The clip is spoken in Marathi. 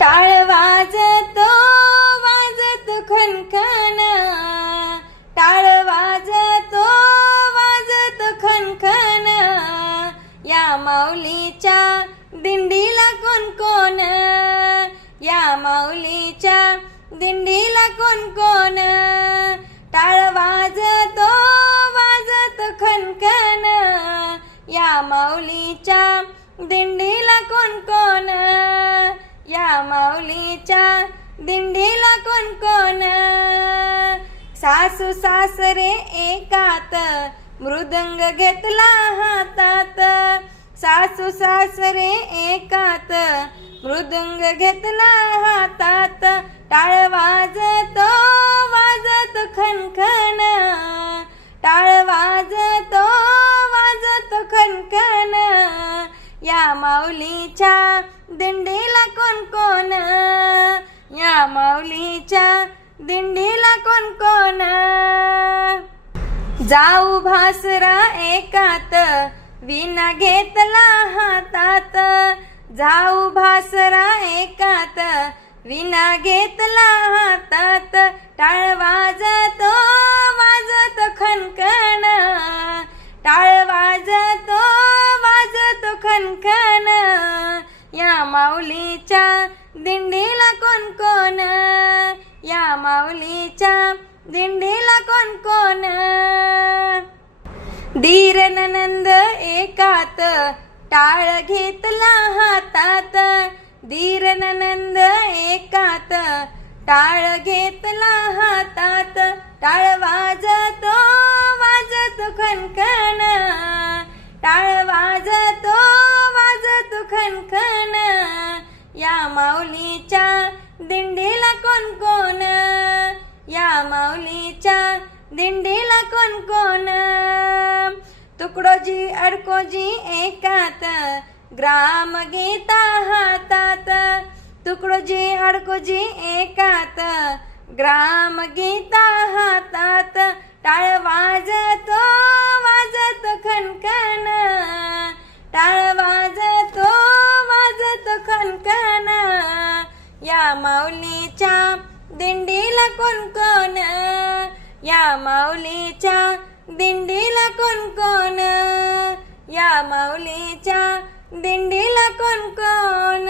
टाळ वाजतो वाजतो खनखन, टाळ वाजतो वाजतो खनखन, या माऊलीच्या दिंडीला कोण कोण, या माऊलीच्या दिंडीला कोण कोण. टाळ वाजतो वाजतो खनखन, या माऊलीच्या दिंडीला कोण कोण, या माऊलीच्या दिंडीला कोण कोण. सासू सासरे एकात मृदंग घेतला हातात, सासू सासरे एकात मृदंग घेतला हातात. टाळ वाजतो वाजतो खनखन, टाळ वाजतो वाजतो खनखन, या माऊलीच्या दिंडीला कोण कोण, या माऊलीच्या दिंडीला कोण कोण. जाऊ भासरा एकात विना घेतला हातात, जाऊ भासरा एकात विना घेतला हातात. टाळ वाजतो वाजतो खनखन, टाळ वाजतो वाजतो खनखन, या माऊलीच्या दिंडीला कोण कोण, या माऊलीच्या दिंडीला कोण कोण. दीर ननंद एकात टाळ घेतला हातात, दीर ननंद एकात टाळ घेतला हातात. टाळ वाजतो वाजतो खनखन, टाळ वाजतो वाजतो खनखन, या माऊलीच्या दिंडीला कोण कोण, या माऊलीच्या दिंडीला कोण कोण. तुकडोजी अडकोजी एकात ग्राम गीता हातात, तुकडोजी अडकोजी एकात ग्राम गीता हातात. टाळ वाजतो वाजतो खनखन, टाळ वाजतो वाजतो खनखन, या माऊलीच्या दिंडीला कोण कोण, या माऊलीच्या दिंडीला कोण कोण, या माऊलीच्या दिंडीला कोण कोण.